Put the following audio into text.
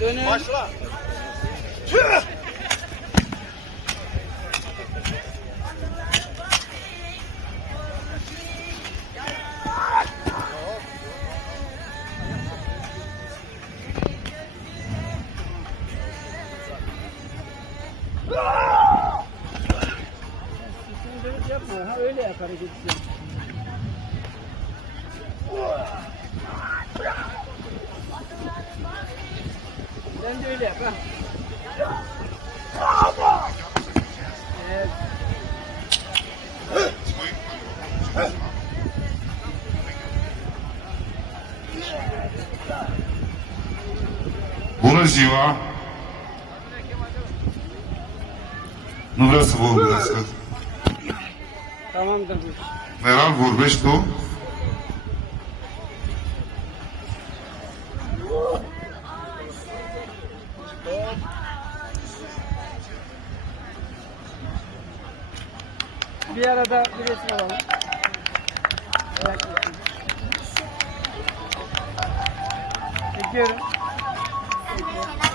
Dönün. Başla. Şimdi yapma. Ha öyle yap hareketi. Sen de öyle yap ha. Evet. Bună ziua! Nu vreau să vorbesc. Tamamdır bu. Meral, vorbești tu? Bir arada bir resim alalım. Çekiyorum. Çekiyorum.